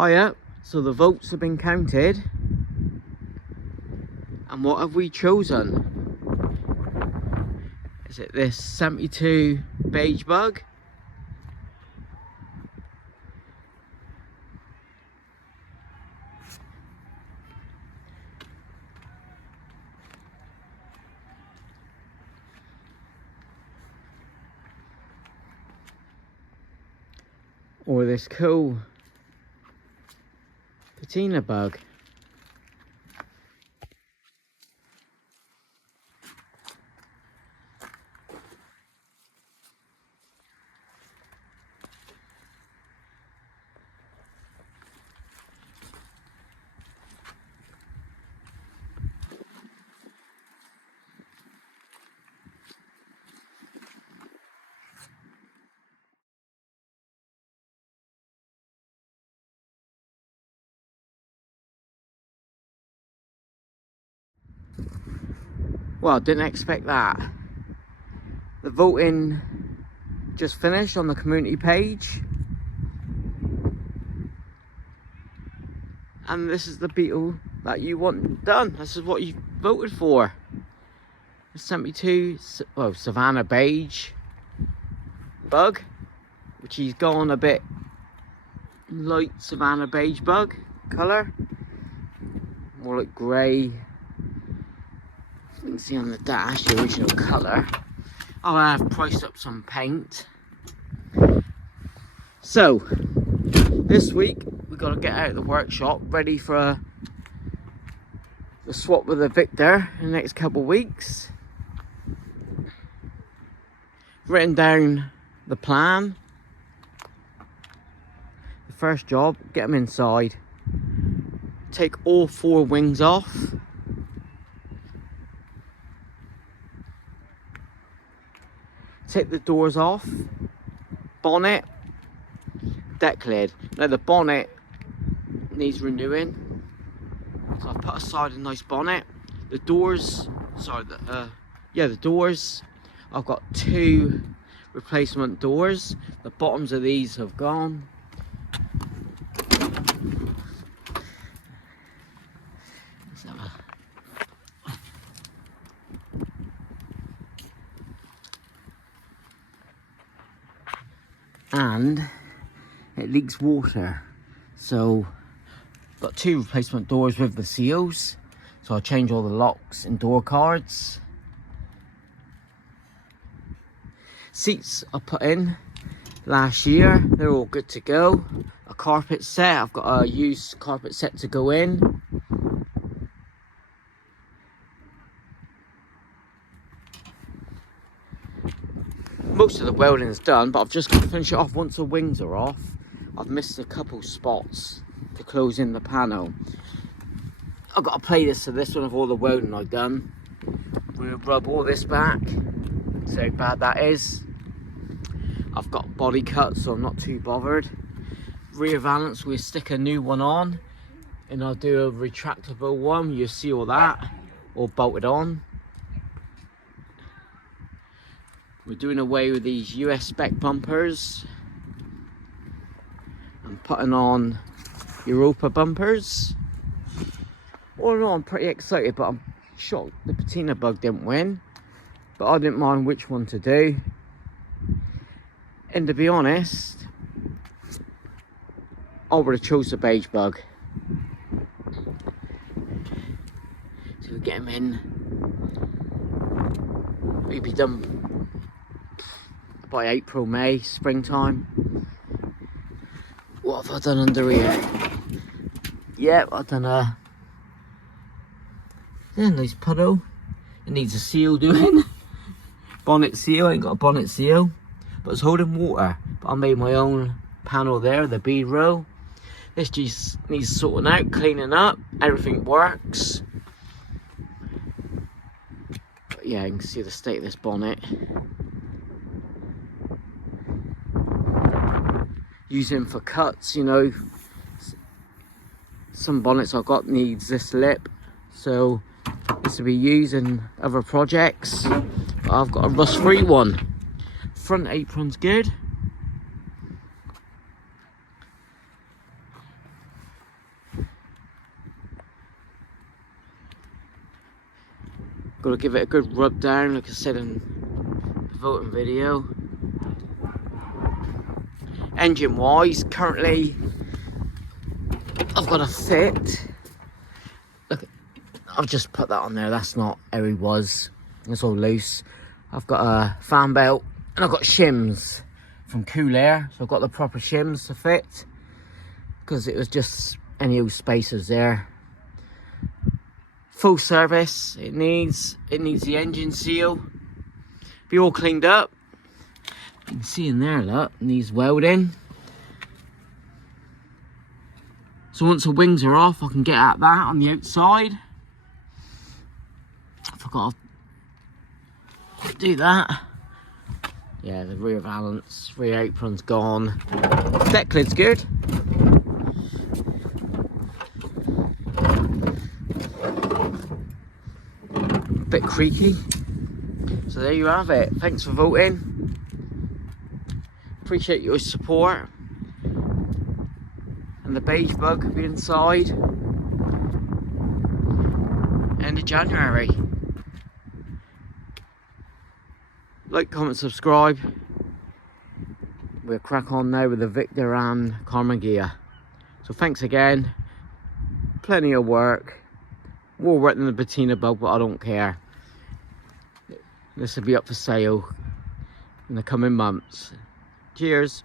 Oh yeah, so the votes have been counted. And what have we chosen? Is it this 72 beige bug? Or this cool patina bug? Well, didn't expect that. The voting just finished on the community page. And this is the beetle that you want done. This is what you voted for. The 72, well, Savannah beige bug, which he's gone a bit light Savannah beige bug colour. More like grey. You can see on the dash the original colour. I'll have priced up some paint. So this week we've got to get out of the workshop ready for the swap with the Victor in the next couple of weeks. Written down the plan. The first job, get them inside, take all 4 wings off. Take the doors off, bonnet, deck lid. Now the bonnet needs renewing, so I've put aside a nice bonnet. The doors, sorry, the doors, I've got 2 replacement doors. The bottoms of these have gone. Let's have a and it leaks water, so got 2 replacement doors with the seals, so I'll change all the locks and door cards. Seats I put in last year, they're all good to go. A carpet set, I've got a used carpet set to go in. Most of the welding is done, but I've just got to finish it off once the wings are off. I've missed a couple spots to close in the panel. I've got a playlist of this one of all the welding I've done. We'll rub all this back, see how bad that is. I've got body cut, so I'm not too bothered. Rear valance, we'll stick a new one on, and I'll do a retractable one. You'll see all that, all bolted on. We're doing away with these US spec bumpers. I'm putting on Europa bumpers. All in all, I'm pretty excited, but I'm shocked the patina bug didn't win. But I didn't mind which one to do. And to be honest, I would have chose the beige bug. So we get him in. We'll be done by April, May, springtime. What have I done under here? Yeah, I've done a nice puddle. It needs a seal doing. Bonnet seal, I ain't got a bonnet seal, but it's holding water. But I made my own panel there, the bead row. This just needs sorting out, cleaning up. Everything works. But yeah, you can see the state of this bonnet. Using for cuts, you know, some bonnets I've got needs this lip, so this will be used in other projects. But I've got a rust-free one. Front apron's good. Got to give it a good rub down, like I said in the voting video. Engine wise, currently I've got a fit. Look, I've just put that on there. That's not how he was. It's all loose. I've got a fan belt and I've got shims from Cool Air. So I've got the proper shims to fit, because it was just any old spacers there. Full service. It needs the engine seal. Be all cleaned up. You can see in there, look, needs welding. So once the wings are off, I can get at that on the outside. I forgot to do that. Yeah, the rear valance, rear apron's gone. Deck lid's good. Bit creaky. So there you have it. Thanks for voting. Appreciate your support. And the beige bug will be inside end of January. Like, comment, subscribe. We'll crack on now with the Victor and Carmen gear. So thanks again. Plenty of work. More work than the patina bug, but I don't care. This will be up for sale in the coming months. Cheers.